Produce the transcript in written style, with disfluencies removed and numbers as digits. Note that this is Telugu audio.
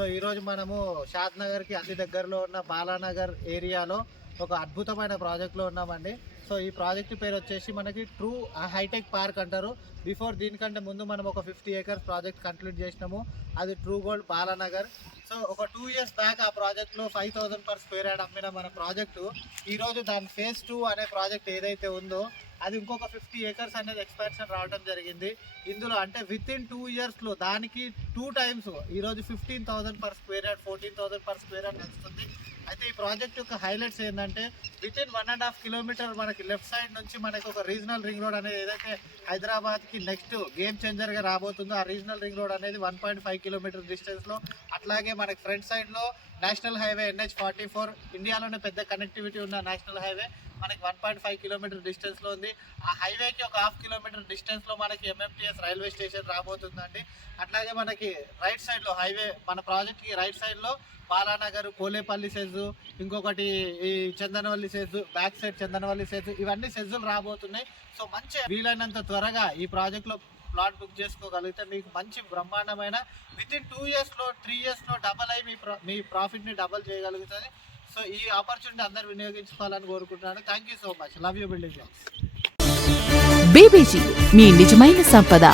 సో ఈరోజు మనము షాద్ నగర్కి అతి దగ్గరలో ఉన్న బాలానగర్ ఏరియాలో ఒక అద్భుతమైన ప్రాజెక్ట్లో ఉన్నామండి. సో ఈ ప్రాజెక్ట్ పేరు వచ్చేసి మనకి ట్రూ హైటెక్ పార్క్ అంటారు. బిఫోర్ దీనికంటే ముందు మనం ఒక 50 acres ప్రాజెక్ట్ కంప్లీట్ చేసినాము. అది ట్రూ గోల్డ్ బాలానగర్. సో ఒక 2 years బ్యాక్ ఆ ప్రాజెక్ట్లో 5,000 per square యార్డ్ అమ్మిన మన ప్రాజెక్టు ఈరోజు దాని phase 2 అనే ప్రాజెక్ట్ ఏదైతే ఉందో అది ఇంకొక 50 acres అనేది ఎక్స్పాన్షన్ రావడం జరిగింది. ఇందులో అంటే విత్ ఇన్ 2 yearsలో దానికి 2 times ఈరోజు 15,000 per square yard 14,000 per square yard నడుస్తుంది. అయితే ఈ ప్రాజెక్ట్ యొక్క హైలైట్స్ ఏంటంటే విత్ ఇన్ 1.5 kilometer మనకి లెఫ్ట్ సైడ్ నుంచి మనకి ఒక రీజనల్ రింగ్ రోడ్ అనేది ఏదైతే హైదరాబాద్కి నెక్స్ట్ గేమ్ చేంజర్గా రాబోతుందో ఆ రీజనల్ రింగ్ రోడ్ అనేది 1.5 kilometer డిస్టెన్స్లో, అట్లాగే మనకి ఫ్రంట్ సైడ్లో నేషనల్ హైవే NH-44 ఇండియాలోనే పెద్ద కనెక్టివిటీ ఉన్న నేషనల్ హైవే మనకి 1.5 kilometer డిస్టెన్స్లో ఉంది. ఆ హైవేకి ఒక 1/2 kilometer డిస్టెన్స్లో మనకి MMTS రైల్వే స్టేషన్ రాబోతుందండి. అట్లాగే మనకి రైట్ సైడ్లో హైవే మన ప్రాజెక్ట్కి రైట్ సైడ్లో బాలానగర్, పోలేపల్లి సెజ్, ఇంకొకటి ఈ Chandanavalli SEZ, back side Chandanavalli SEZ, ఇవన్నీ సెజ్లు రాబోతున్నాయి. సో మంచి వీలైనంత త్వరగా ఈ ప్రాజెక్ట్లో ప్లాట్ బుక్ చేసుకోగలిగితే మీకు మంచి బ్రహ్మాండమైన విత్ ఇన్ 2 yearsలో 3 yearsలో డబల్ అయి మీ ప్రాఫిట్ని డబల్ చేయగలుగుతుంది. సో ఈ ఆపర్చునిటీ అందరూ వినియోగించుకోవాలని కోరుకుంటున్నాను. Thank you so much. Love you building blocks. BBG మీ నిజమైన సంపద.